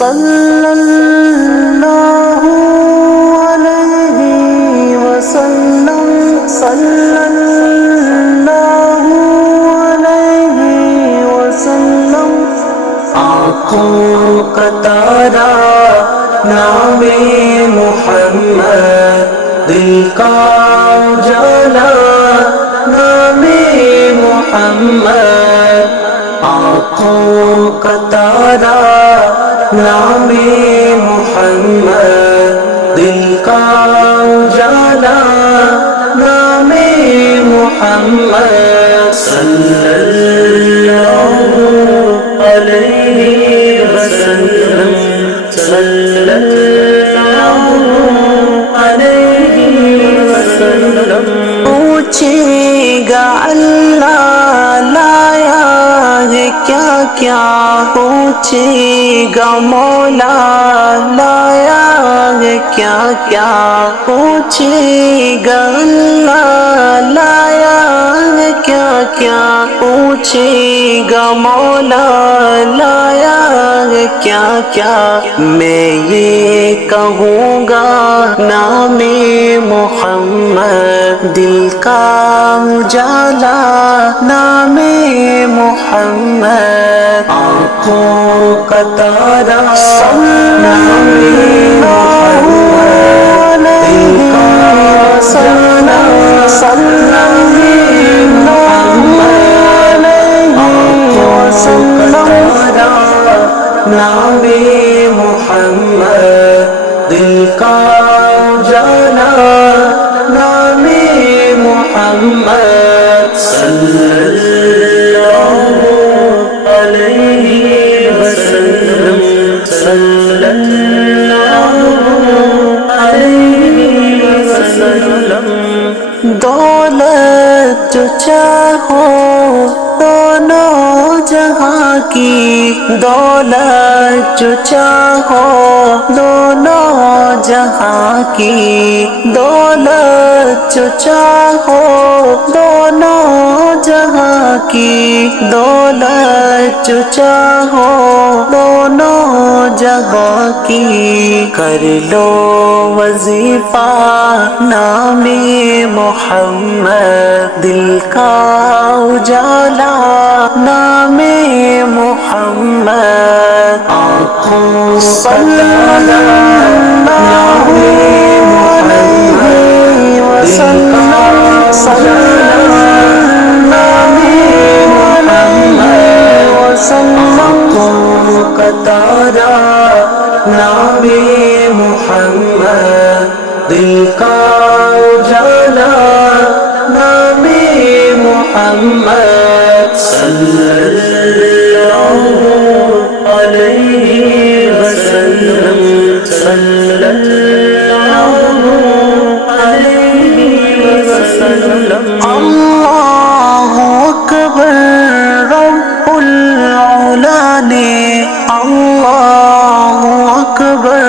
صلی اللہ علیہ وسلم، صلی اللہ علیہ وسلم۔ آنکھوں کا تارا نام محمد، دل کا اجالا نام محمد۔ آنکھوں کا تارا نام محمد، دل کا اجالا نام محمد۔ صلی اللہ علیہ وسلم، صلی اللہ علیہ وسلم۔ پوچھے گا اللہ لایا ہے کیا کیا، پوچھے گا مولا لایا ہے کیا کیا، پوچھے گا اللہ لایا ہے کیا کیا، پوچھے گا مولا لایا ہے کیا کیا۔ میں یہ کہوں گا نام محمد، دل کا اجالا نام محمد۔ آنکھوں کا تارا نام محمد، دل کا اجالا نام محمد۔ آنکھوں کا تارا نام محمد، دل کا اجالا نام محمد۔ صلی اللہ علیہ وسلم، صلی اللہ علیہ وسلم۔ دولت جو چاہو دونوں جہاں کی، دولت جو چاہو دونوں جہاں کی، دولت جو چاہو دونوں جہاں کی، دولت جو چاہو دونوں جہاں کی۔ کر لو وظیفہ نام محمد، دل کا اجالا نام محمد۔ آنکھوں صلی اللہ علیہ وسلم، صلی اللہ علیہ وسلم۔ آنکھوں کا تارا نام محمد، دل کا اجالا نام محمد۔ صلی اللہ علیہ وسلم، صلی اللہ علیہ وسلم۔ اللہ اکبر رب العلا نے، اللہ اکبر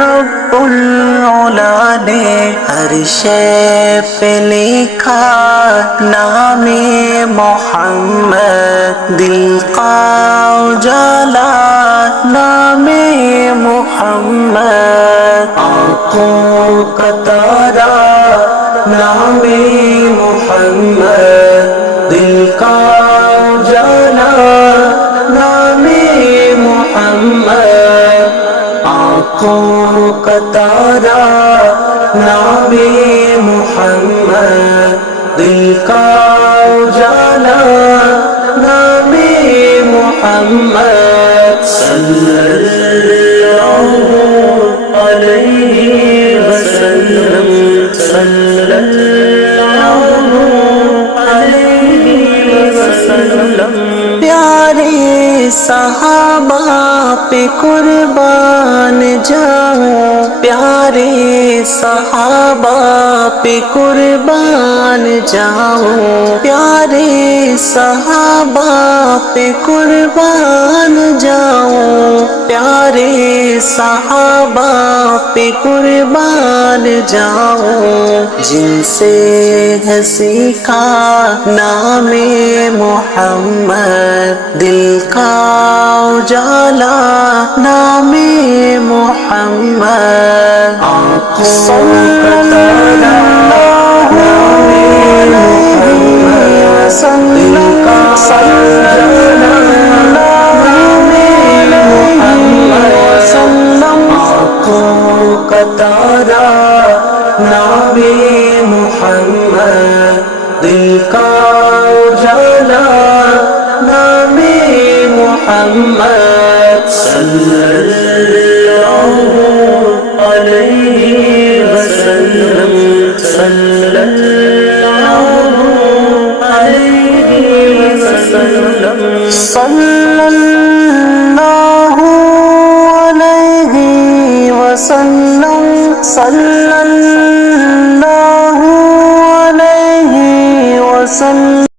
رب العلا نے ہر شے پہ لکھا نام محمد، دل کا اجالا نام محمد۔ آنکھوں کا تارا نام محمد، دل کا اجالا نام محمد۔ آنکھوں کا تارا نام محمد، دل کا اجالا نام محمد۔ صلی اللہ علیہ وسلم، صلی اللہ علیہ وسلم۔ پیارے صحابہ پہ قربان جاؤں، پیارے صحابہ پہ قربان جاؤں، پیارے صحابہ پہ قربان جاؤں، پیارے صحابہ پہ قربان جاؤں۔ جن سے ہے سیکھا نام محمد، دل کا اجالا نام محمد صلی اللہ علیہ وسلم آنکھوں کا تارا نام محمد دل کا اجالا نام محمد صلی اللہ علیہ وسلم صلی اللہ علیہ وسلم صلی اللہ علیہ وسلم صلی اللہ علیہ وسلم